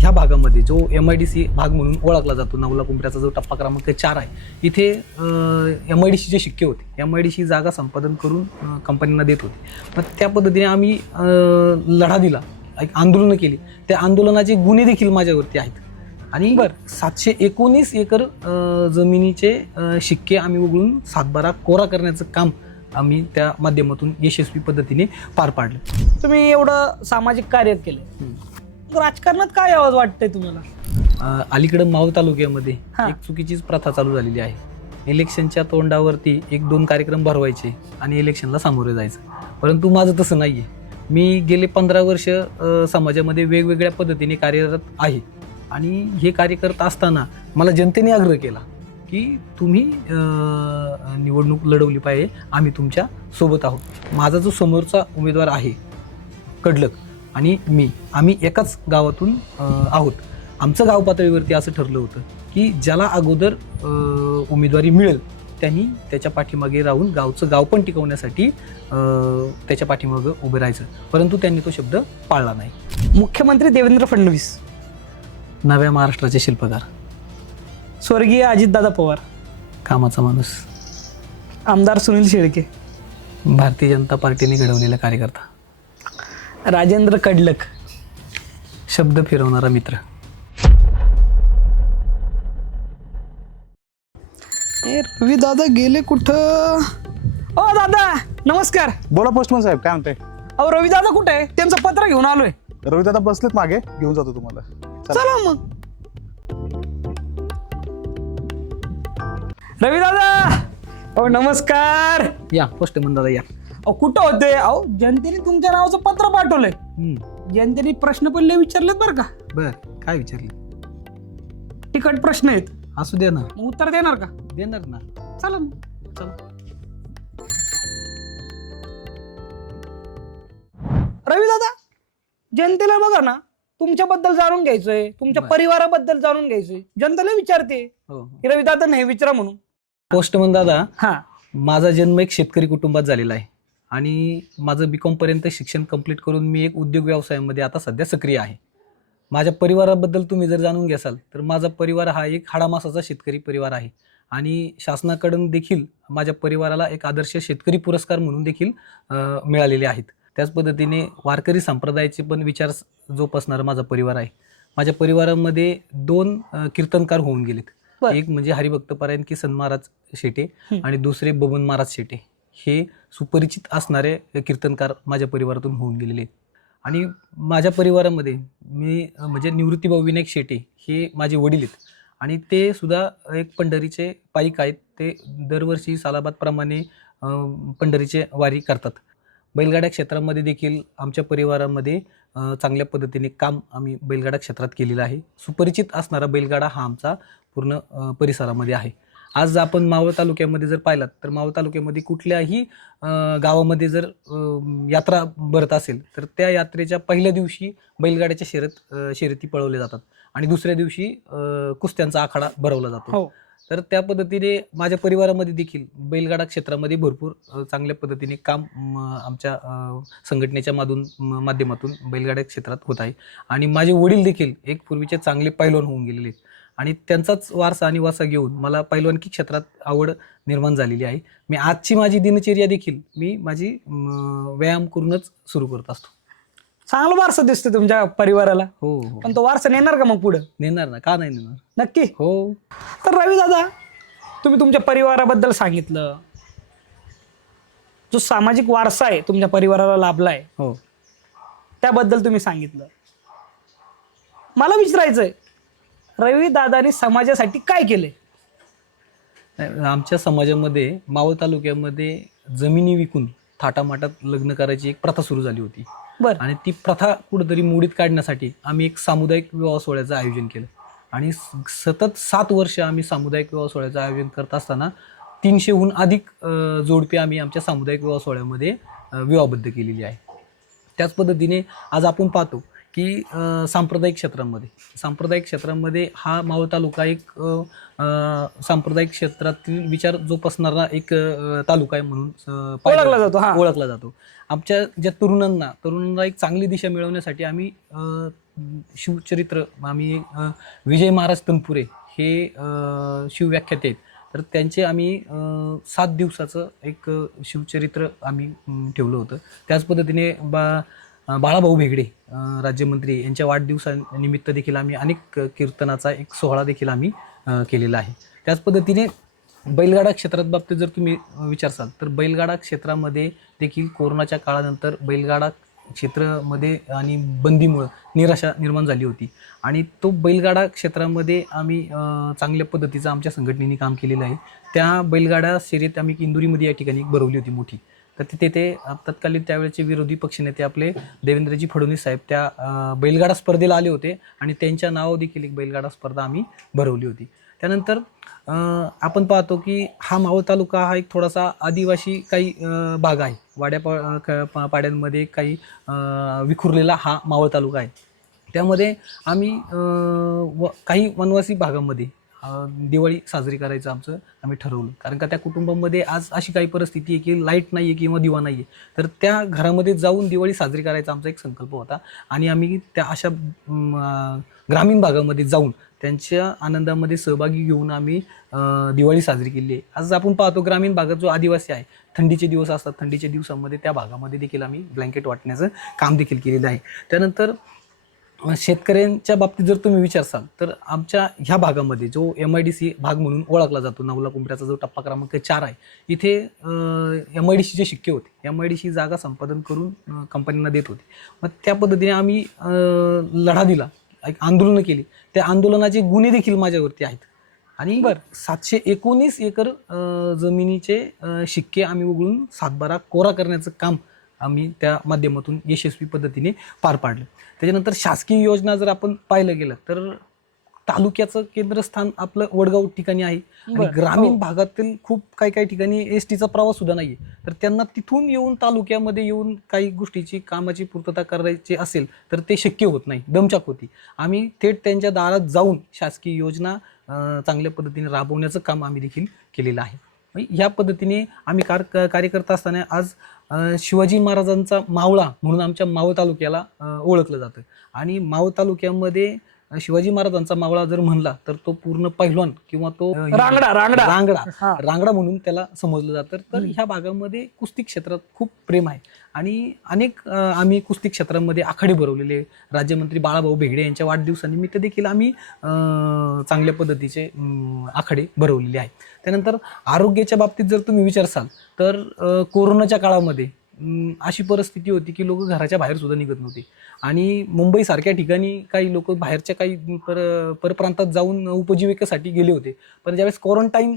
ह्या भागामध्ये जो एम आय डी सी भाग म्हणून ओळखला जातो नवला कुंभऱ्याचा जो टप्पा क्रमांक चार आहे इथे एम आय डी सीचे शिक्के होते एम आय डी सी जागा संपादन करून अं, कंपन्यांना देत होते. मग त्या पद्धतीने आम्ही लढा दिला एक आंदोलनं केली. त्या आंदोलनाचे गुन्हे देखील माझ्यावरती आहेत. आणि सातशे एकोणीस एकर जमिनीचे शिक्के आम्ही उघडून सातबारा कोरा करण्याचं काम आम्ही त्या माध्यमातून यशस्वी पद्धतीने पार पाडलं. तुम्ही एवढं सामाजिक कार्य केले. राजकारणात काय आवाज वाटतंय तुम्हाला? अ, अलीकडं मावळ तालुक्यामध्ये हा. एक चुकीचीच प्रथा चालू झालेली आहे. इलेक्शनच्या तोंडावरती एक दोन कार्यक्रम भरवायचे आणि इलेक्शनला सामोरे जायचं. परंतु माझं तसं नाही आहे मी गेले पंधरा वर्ष अ, समाजामध्ये वेगवेगळ्या पद्धतीने कार्यरत आहे. आणि हे कार्य करत असताना मला जनतेने आग्रह केला की तुम्ही अ, निवडणूक लढवली पाहिजे. आम्ही तुमच्यासोबत आहोत. माझा जो समोरचा उमेदवार आहे कडलक आणि मी. आम्ही एकाच गावातून आहोत. आमचं गाव पातळीवरती असं ठरलं होतं की ज्याला अगोदर उमेदवारी मिळेल त्यांनी त्याच्या पाठीमागे राहून गावचं गाव पण टिकवण्यासाठी त्याच्या पाठीमागं उभं राहायचं. परंतु त्यांनी तो शब्द पाळला नाही. मुख्यमंत्री देवेंद्र फडणवीस. नव्या महाराष्ट्राचे शिल्पकार. स्वर्गीय अजितदादा पवार. कामाचा माणूस. आमदार सुनील शेळके. भारतीय जनता पार्टीने घडवलेला कार्यकर्ता. राजेंद्र कडलक. शब्द फिरवणारा मित्र. ए रवी दादा गेले कुठं? ओ दादा नमस्कार. बोला पोस्टमन साहेब काय म्हणते अहो रवी दादा कुठे आहे? त्यांचं पत्र घेऊन आलोय. रवी दादा बसलेत मागे घेऊन जातो तुम्हाला. चला. चला मग. रवी दादा! अहो नमस्कार. या पोस्ट दादा या. अहो कुठं होते? अहो जनतेने तुमच्या नावाचं पत्र पाठवलंय. जनतेने प्रश्न पडले विचारलेत बरं का? बर काय विचारले? तिकट प्रश्न आहेत. असू दे ना. मग उत्तर देणार का? देणार ना. चला मग. चला. रवी दादा जनतेला बघा ना तुमच्याबद्दल जाणून घ्यायचंय तुमच्या बरं. परिवाराबद्दल जाणून घ्यायचंय. जनतेला विचारते. हो की रवी दादा नाही विचारा म्हणून. पोस्टमन दादा हा. माझा जन्म एक शेतकरी कुटुंबात झालेला आहे. आणि माझं बी पर्यंत शिक्षण कंप्लीट करून मी एक उद्योग व्यवसायामध्ये आता सध्या सक्रिय आहे. माझ्या परिवाराबद्दल तुम्ही जर जाणून घ्याल तर माझा परिवार हा एक हाडामासाचा शेतकरी परिवार आहे. आणि शासनाकडून देखील माझ्या परिवाराला एक आदर्श शेतकरी पुरस्कार म्हणून देखील मिळालेले आहेत. त्याच पद्धतीने वारकरी संप्रदायाचे पण विचार जोपासणारा माझा परिवार आहे. माझ्या परिवारामध्ये दोन कीर्तनकार होऊन गेलेत. एक म्हणजे हरिभक्त पारायण किसन महाराज शेटे. आणि दुसरे बबन महाराज शेटे. हे सुपरिचित असणारे कीर्तनकार माझ्या परिवारातून होऊन गेलेले आहेत. आणि माझ्या परिवारामध्ये मी म्हणजे निवृत्तीभाऊ विनायक शेटे हे माझे वडील आहेत. आणि ते सुद्धा एक पंढरीचे पायिक आहेत. ते दरवर्षी सालाबादप्रमाणे पंढरीचे वारी करतात. बैलगाड्या क्षेत्रामध्ये देखील आमच्या परिवारामध्ये चांगल्या पद्धतीने काम आम्ही बैलगाडा क्षेत्रात केलेलं आहे. सुपरिचित असणारा बैलगाडा हा आमचा पूर्ण परिसरामध्ये आहे. आज आपण मावळ तालुक्यामध्ये जर पाहिलात तर मावळ तालुक्यामध्ये कुठल्याही गावामध्ये जर यात्रा भरत असेल तर त्या यात्रेच्या पहिल्या दिवशी बैलगाड्याच्या शर्यत शर्यती पळवल्या जातात आणि दुसऱ्या दिवशी कुस्त्यांचा आखाडा भरवला जातो. हो. तर त्या पद्धतीने माझ्या परिवारामध्ये देखील बैलगाडा क्षेत्रामध्ये भरपूर चांगल्या पद्धतीने काम आमच्या संघटनेच्या माधून माध्यमातून बैलगाड्या क्षेत्रात होत आहे. आणि माझे वडील देखील एक पूर्वीचे चांगले पैलवान होऊन गेलेले आहेत. आणि त्यांचाच वारसा आणि वासा घेऊन मला पैलवानकी क्षेत्रात आवड निर्माण झालेली आहे. मी आजची माझी दिनचर्या देखील मी माझी व्यायाम करूनच सुरू करत असतो. चांगला वारसा दिसतो तुमच्या परिवाराला. हो हो. पण तो वारसा नेणार का मग पुढे? नेणार ना का नाही नेणार? नक्की. हो. तर रवी दादा तुम्ही तुमच्या परिवाराबद्दल सांगितलं. जो सामाजिक वारसा आहे तुमच्या परिवाराला लाभला आहे हो. त्याबद्दल तुम्ही सांगितलं. मला विचारायचंय रवी दादानी समाजासाठी काय केले आमच्या समाजामध्ये मावळ तालुक्यामध्ये जमिनी विकून थाटामाटात लग्न करायची एक प्रथा सुरू झाली होती. बर. आणि ती प्रथा कुठंतरी मोडीत काढण्यासाठी आम्ही एक सामुदायिक विवाह सोहळ्याचं आयोजन केलं. आणि सतत सात वर्ष आम्ही सामुदायिक विवाह सोहळ्याचं आयोजन करत असताना तीनशेहून अधिक जोडपे आम्ही आमच्या सामुदायिक विवाह सोहळ्यामध्ये विवाहबद्ध केलेली आहे. त्याच पद्धतीने आज आपण पाहतो की सांप्रदायिक क्षेत्रामध्ये. सांप्रदायिक क्षेत्रामध्ये हा मावळ तालुका एक सांप्रदायिक क्षेत्रातील विचार जोपासणारा एक तालुका आहे म्हणून ओळखला जातो, हा. ओळखला जातो. आमच्या ज्या तरुणांना तरुणांना एक चांगली दिशा मिळवण्यासाठी आम्ही शिवचरित्र आम्ही विजय महाराज तनपुरे हे शिवव्याख्याते आहेत. तर त्यांचे आम्ही सात दिवसाचं एक शिवचरित्र आम्ही ठेवलं होतं. त्याच पद्धतीने बा बाळाभाऊ भेगडे राज्यमंत्री यांच्या वाढदिवसानिमित्त देखील आम्ही अनेक कीर्तनाचा एक सोहळा देखील आम्ही केलेला आहे. त्याच पद्धतीने बैलगाडा क्षेत्रात बाबतीत जर तुम्ही विचारसाल तर बैलगाडा क्षेत्रामध्ये देखील कोरोनाच्या काळानंतर बैलगाडा क्षेत्रामध्ये आणि बंदीमुळं निराशा निर्माण झाली होती. आणि तो बैलगाडा क्षेत्रामध्ये आम्ही चांगल्या पद्धतीचं आमच्या संघटनेने काम केलेलं आहे. त्या बैलगाडा शर्यत आम्ही इंदुरीमध्ये या ठिकाणी भरवली होती मोठी. तर तिथे ते तत्कालीन त्यावेळेचे विरोधी पक्षनेते आपले देवेंद्रजी फडणवीस साहेब त्या बैलगाडा स्पर्धेला आले होते आणि त्यांच्या नाव देखील एक बैलगाडा स्पर्धा आम्ही भरवली होती. त्यानंतर आपण पाहतो की हा मावळ तालुका हा एक थोडासा आदिवासी काही भाग आहे. वाड्या पा क- पा- पाड्यांमध्ये काही विखुरलेला हा मावळ तालुका आहे. त्यामध्ये आम्ही व काही वनवासी भागामध्ये दिवाळी साजरी करायचं आमचं आम्ही ठरवलं. कारण का त्या कुटुंबामध्ये आज अशी काही परिस्थिती आहे की लाइट नाही आहे किंवा दिवा नाही आहे तर त्या घरामध्ये जाऊन दिवाळी साजरी करायचा आमचा एक संकल्प होता. आणि आम्ही त्या अशा ग्रामीण भागामध्ये जाऊन त्यांच्या आनंदामध्ये सहभागी घेऊन आम्ही दिवाळी साजरी केली आहे. आज आपण पाहतो ग्रामीण भागात जो आदिवासी आहे थंडीचे दिवस असतात थंडीच्या दिवसामध्ये त्या भागामध्ये देखील आम्ही ब्लँकेट वाटण्याचं काम देखील केलेलं आहे. त्यानंतर शेतकऱ्यांच्या बाबतीत जर तुम्ही विचारसाल तर आमच्या ह्या भागामध्ये जो एम आय डी सी भाग म्हणून ओळखला जातो नवला कुंभऱ्याचा जो टप्पा क्रमांक चार आहे इथे एम आय डी सीचे शिक्के होते. एम आय डी सी जागा संपादन करून अ, कंपन्यांना देत होते. मग त्या पद्धतीने आम्ही लढा दिला एक आंदोलनं केली. त्या आंदोलनाचे गुन्हे देखील माझ्यावरती आहेत. आणि सातशे एकोणीस एकर जमिनीचे शिक्के आम्ही उघडून सातबारा कोरा करण्याचं काम आम्ही त्या माध्यमातून यशस्वी पद्धतीने पार पाडलं. त्याच्यानंतर शासकीय योजना जर आपण पाहिलं गेलं तर तालुक्याचं केंद्रस्थान आपलं वडगाव ठिकाणी आहे. आणि. ग्रामीण हो. भागातील खूप काही काही ठिकाणी एस टीचा प्रवास सुद्धा नाही तर त्यांना तिथून येऊन तालुक्यामध्ये येऊन काही गोष्टीची कामाची पूर्तता करायची असेल तर ते शक्य होत नाही. दमचाक होती. आम्ही थेट त्यांच्या दारात जाऊन शासकीय योजना चांगल्या पद्धतीने राबवण्याचं काम आम्ही देखील केलेलं आहे. ह्या पद्धतीने आम्ही कार कार्य करत असताना आज शिवाजी महाराजांचा मावळा म्हणून आमच्या मावळ तालुक्याला ओळखलं जातं. आणि मावळ तालुक्यामध्ये शिवाजी महाराजांचा मावळा जर म्हणला तर तो पूर्ण पहिलवान किंवा तो रांगडा रांगडा रांगडा. रांगडा म्हणून त्याला समजलं जातं तर. ह्या भागामध्ये कुस्ती क्षेत्रात खूप प्रेम आहे आणि अनेक आम्ही कुस्ती क्षेत्रामध्ये आखाडे भरवलेले. राज्यमंत्री बाळाभाऊ भेगडे यांच्या वाढदिवसानिमित्त देखील आम्ही चांगल्या पद्धतीचे आखाडे भरवलेले आहेत त्यानंतर आरोग्याच्या बाबतीत जर तुम्ही विचारसाल तर कोरोनाच्या काळामध्ये अशी परिस्थिती होती की लोक घराच्या बाहेर सुद्धा निघत नव्हते. आणि मुंबईसारख्या ठिकाणी काही लोक बाहेरच्या काही पर परप्रांतात जाऊन उपजीविकेसाठी गेले होते. पण ज्यावेळेस क्वारंटाईन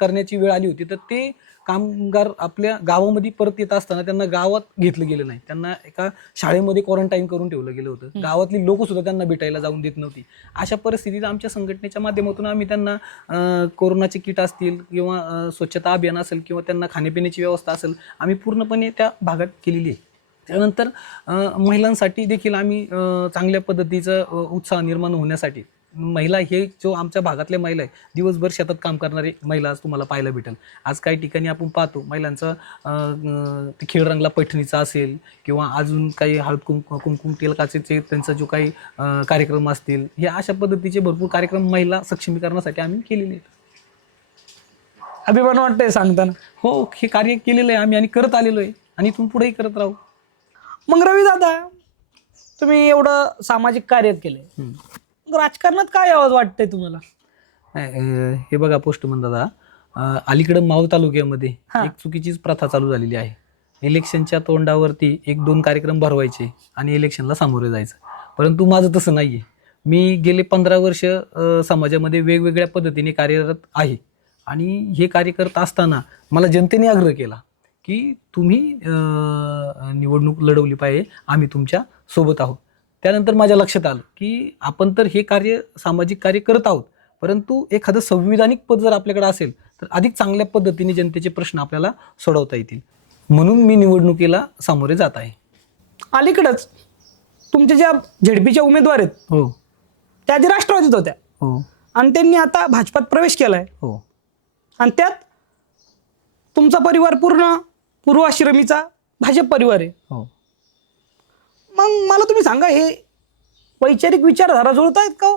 करण्याची वेळ आली होती तर ते कामगार आपल्या गावामध्ये परत येत असताना त्यांना गावात घेतलं गेलं नाही. त्यांना एका शाळेमध्ये क्वारंटाईन करून ठेवलं गेलं होतं. गावातली लोक सुद्धा त्यांना भेटायला जाऊन देत नव्हती. अशा परिस्थितीत आमच्या संघटनेच्या माध्यमातून आम्ही त्यांना कोरोनाचे किट असतील किंवा स्वच्छता अभियान असेल किंवा त्यांना खाण्यापिण्याची व्यवस्था असेल आम्ही पूर्णपणे त्या भागात केलेली आहे. त्यानंतर महिलांसाठी देखील आम्ही चांगल्या पद्धतीचं उत्साह निर्माण होण्यासाठी महिला हे जो आमच्या भागातल्या महिला आहे दिवसभर शेतात काम करणारी महिला आज तुम्हाला पाहायला भेटेल. आज काही ठिकाणी आपण पाहतो महिलांचं अं, ते खेळ रंगला पैठणीचा असेल किंवा अजून काही हळद कुंकू कुंकुम टिलकाचे जे त्यांचा जो काही अं, कार्यक्रम असतील हे अशा पद्धतीचे भरपूर कार्यक्रम महिला सक्षमीकरणासाठी आम्ही केलेले आहेत. अभिमान वाटतंय सांगताना? हो हे कार्य केलेलं आहे आम्ही आणि करत आलेलो आहे आणि इथून पुढेही करत राहू. मग रवी दादा तुम्ही एवढं सामाजिक कार्य केलंय. हम्म. राजकारणात काय आवाज वाटतंय तुम्हाला? अं, हे बघा पोस्टमन दादा अं, अलीकडं माऊ तालुक्यामध्ये हा. एक चुकीचीच प्रथा चालू झालेली आहे. इलेक्शनच्या तोंडावरती एक दोन कार्यक्रम भरवायचे आणि इलेक्शनला सामोरे जायचं. परंतु माझं तसं नाहीये. मी गेले पंधरा वर्ष अं, समाजामध्ये वेगवेगळ्या पद्धतीने कार्यरत आहे. आणि हे कार्य करत असताना मला जनतेने आग्रह केला की तुम्ही अं, निवडणूक लढवली पाहिजे. आम्ही तुमच्यासोबत आहोत. त्यानंतर माझ्या लक्षात आलं की आपण तर हे कार्य सामाजिक कार्य करत आहोत. परंतु एखादं संविधानिक पद जर आपल्याकडे असेल तर अधिक चांगल्या पद्धतीने जनतेचे प्रश्न आपल्याला सोडवता येतील. म्हणून मी निवडणुकीला सामोरे जात आहे. अलीकडच तुमच्या ज्या झेडपीच्या उमेदवार आहेत हो. त्या आधी राष्ट्रवादीत होत्या. हो. आणि त्यांनी आता भाजपात प्रवेश केलाय. हो. आणि त्यात तुमचा परिवार पूर्ण पूर्वाश्रमीचा भाजप परिवार आहे. हो. मग मला तुम्ही सांगा हे वैचारिक विचारधारा जुळतायत का हो?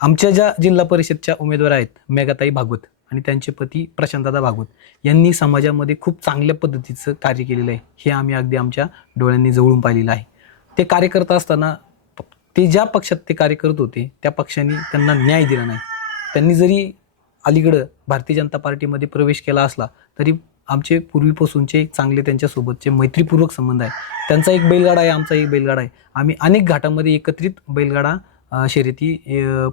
आमच्या ज्या जिल्हा परिषदच्या उमेदवार आहेत मेघाताई भागवत आणि त्यांचे पती प्रशांतदादा भागवत यांनी समाजामध्ये खूप चांगल्या पद्धतीचं कार्य केलेलं आहे. हे आम्ही अगदी आमच्या डोळ्यांनी जवळून पाहिलेलं आहे. ते कार्य करत असताना ते ज्या पक्षात ते कार्य करत होते त्या पक्षाने त्यांना न्याय दिला नाही. त्यांनी जरी अलीकडं भारतीय जनता पार्टीमध्ये प्रवेश केला असला तरी आमचे पूर्वीपासूनचे चांगले त्यांच्यासोबतचे मैत्रीपूर्वक संबंध आहे. त्यांचा एक बैलगाडा आहे आमचा एक बैलगाडा आहे. आम्ही अनेक घाटामध्ये एकत्रित बैलगाडा शर्यती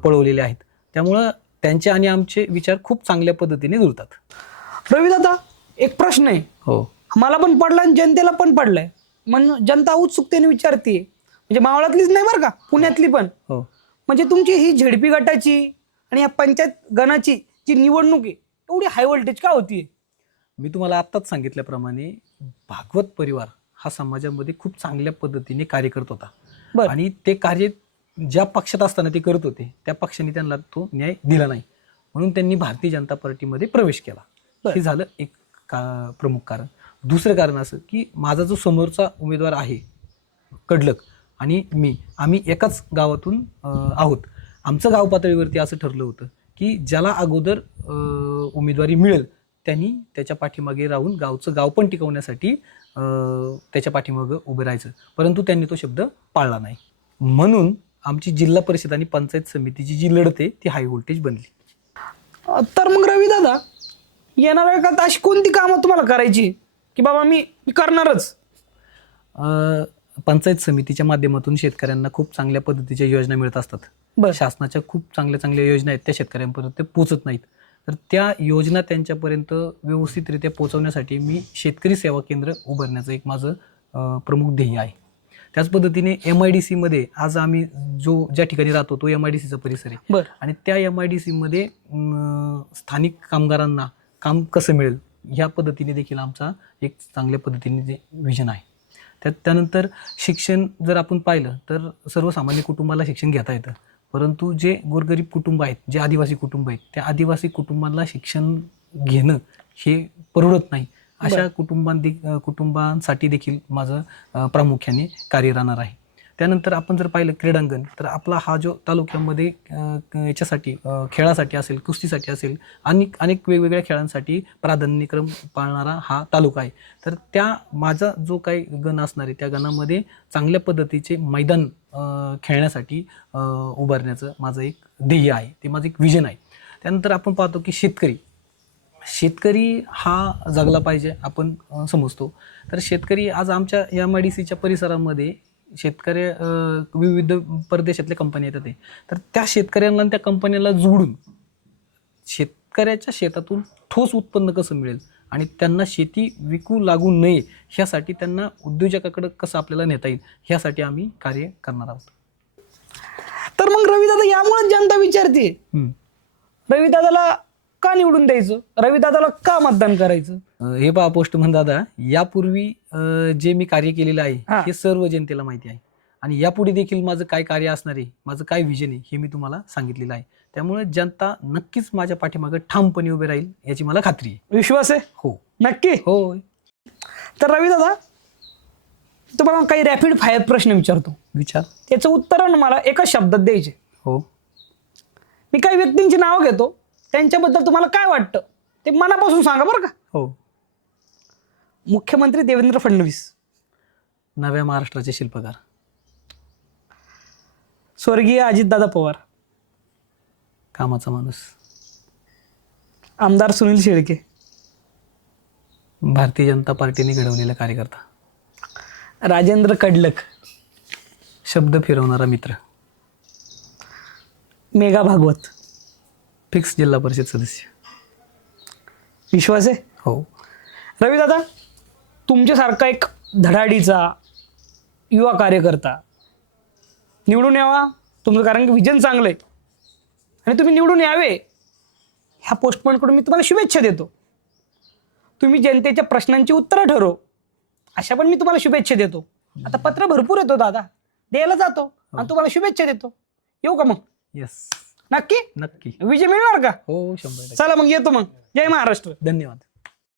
पळवलेल्या आहेत. त्यामुळं त्यांचे आणि आमचे विचार खूप चांगल्या पद्धतीने जुळतात. रवी दादा एक प्रश्न आहे. हो. मला पण पडला आणि जनतेला पण पडलाय. म्हणून जनता उत्सुकतेने विचारते म्हणजे मावळातलीच नाही बरं का? पुण्यातली पण. हो. म्हणजे तुमची ही झेडपी गटाची आणि या पंचायत गणाची जी निवडणूक आहे एवढी हाय व्होल्टेज का होतीये? मी तुम्हाला आत्ताच सांगितल्याप्रमाणे भागवत परिवार हा समाजामध्ये खूप चांगल्या पद्धतीने कार्य करत होता. बरं. आणि ते कार्य ज्या पक्षात असताना ते करत होते त्या पक्षाने त्यांना तो न्याय दिला नाही. म्हणून त्यांनी भारतीय जनता पार्टीमध्ये प्रवेश केला. हे झालं एक का प्रमुख कारण. दुसरं कारण असं की माझा जो समोरचा उमेदवार आहे कडलक आणि मी आम्ही एकाच गावातून आहोत. आमचं गाव पातळीवरती असं ठरलं होतं की ज्याला अगोदर उमेदवारी मिळेल त्यांनी त्याच्या पाठीमागे राहून गावचं गाव पण टिकवण्यासाठी अं, त्याच्या पाठीमागं उभं राहायचं. परंतु त्यांनी तो शब्द पाळला नाही. म्हणून आमची जिल्हा परिषद आणि पंचायत समितीची जी लढत ती हाय व्होल्टेज बनली. तर मग रवी दादा येणाऱ्या काळात अशी कोणती कामं तुम्हाला करायची? की बाबा मी करणारच. पंचायत समितीच्या माध्यमातून शेतकऱ्यांना खूप चांगल्या पद्धतीच्या योजना मिळत असतात. बरं. शासनाच्या खूप चांगल्या चांगल्या योजना आहेत त्या शेतकऱ्यांपर्यंत ते पोचत नाहीत. तर त्या योजना त्यांच्यापर्यंत व्यवस्थितरित्या पोहोचवण्यासाठी मी शेतकरी सेवा केंद्र उभारण्याचं एक माझं प्रमुख ध्येय आहे. त्याच पद्धतीने एम आय डी सीमध्ये आज आम्ही जो ज्या ठिकाणी राहतो तो एम आय डी सीचा परिसर आहे. बर. आणि त्या एम आय डी सीमध्ये स्थानिक कामगारांना काम कसं मिळेल ह्या पद्धतीने देखील आमचा एक चांगल्या पद्धतीने जे विजन आहे. त्यात त्यानंतर शिक्षण जर आपण पाहिलं तर सर्वसामान्य कुटुंबाला शिक्षण घेता येतं. परंतु जे गोरगरीब कुटुंब आहेत जे आदिवासी कुटुंब आहेत त्या आदिवासी कुटुंबांना शिक्षण घेणं हे परवडत नाही. अशा कुटुंबां कुटुंबांसाठी देखील माझं प्रामुख्याने कार्य राहणार आहे. त्यानंतर आपण जर पाहिलं क्रीडांगण तर आपला हा जो तालुक्यामध्ये याच्यासाठी खेळासाठी असेल कुस्तीसाठी असेल अनेक अनेक वेगवेगळ्या खेळांसाठी प्राधान्यक्रम पाळणारा हा तालुका आहे. तर त्या माझा जो काही गण असणार आहे त्या गणामध्ये चांगल्या पद्धतीचे मैदान खेळण्यासाठी उभारण्याचं माझं एक ध्येय आहे. ते माझं एक विजन आहे. त्यानंतर आपण पाहतो की शेतकरी. शेतकरी हा जगला पाहिजे आपण समजतो. तर शेतकरी आज आमच्या या मडीसीच्या परिसरामध्ये शेतकरी विविध परदेशातल्या कंपन्या येतात आहे. तर त्या शेतकऱ्यांना त्या कंपन्याला जोडून शेतकऱ्याच्या शेतातून ठोस उत्पन्न कसं मिळेल आणि त्यांना शेती विकू लागू नये ह्यासाठी त्यांना उद्योजकाकडे कसं आपल्याला नेता येईल ह्यासाठी आम्ही कार्य करणार आहोत तर मग रवी दादा यामुळे जनता विचारते हम्म. रवी दादाला का निवडून द्यायचं रवी दादाला का मतदान करायचं अ, हे पहा पोस्टमन दादा यापूर्वी अ, जे मी कार्य केलेलं हा. आहे हे. सर्व जनतेला माहिती आहे. आणि यापुढे देखील माझं काय कार्य असणार आहे माझं काय विजन आहे हे मी तुम्हाला सांगितलेलं आहे. त्यामुळे जनता नक्कीच माझ्या पाठीमागे ठामपणे उभे राहील याची मला खात्री आहे. विश्वास आहे? हो. नक्की? हो तर रवी दादा तुम्हाला काही रॅपिड फायर प्रश्न विचारतो. विचार. त्याचं उत्तर ना मला एका शब्दात द्यायचे. हो. मी काही व्यक्तींची नावं घेतो त्यांच्याबद्दल तुम्हाला काय वाटतं ते मनापासून सांगा बरं का. हो. मुख्यमंत्री देवेंद्र फडणवीस. नव्या महाराष्ट्राचे शिल्पकार. स्वर्गीय अजितदादा पवार. कामाचा माणूस. आमदार सुनील शेळके. भारतीय जनता पार्टीने घडवलेला कार्यकर्ता. राजेंद्र कडलक. शब्द फिरवणारा मित्र. मेघा भागवत. फिक्स जिल्हा परिषद सदस्य. विश्वास आहे? हो. रवी दादा? तुमच्यासारखा एक धडाडीचा युवा कार्यकर्ता निवडून यावा. तुमचं कारण की विजन चांगलं आहे. आणि तुम्ही निवडून यावे. ह्या पोस्टमॅनकडून मी तुम्हाला शुभेच्छा देतो. तुम्ही जनतेच्या प्रश्नांची उत्तरं ठरव. अशा पण मी तुम्हाला शुभेच्छा देतो. आता पत्र भरपूर येतो दादा. द्यायला जातो आणि तुम्हाला शुभेच्छा देतो. येऊ का मग? येस नक्की? नक्की. विजय मिळणार का? हो शंभर टक्के. चला मग येतो मग. जय महाराष्ट्र. धन्यवाद.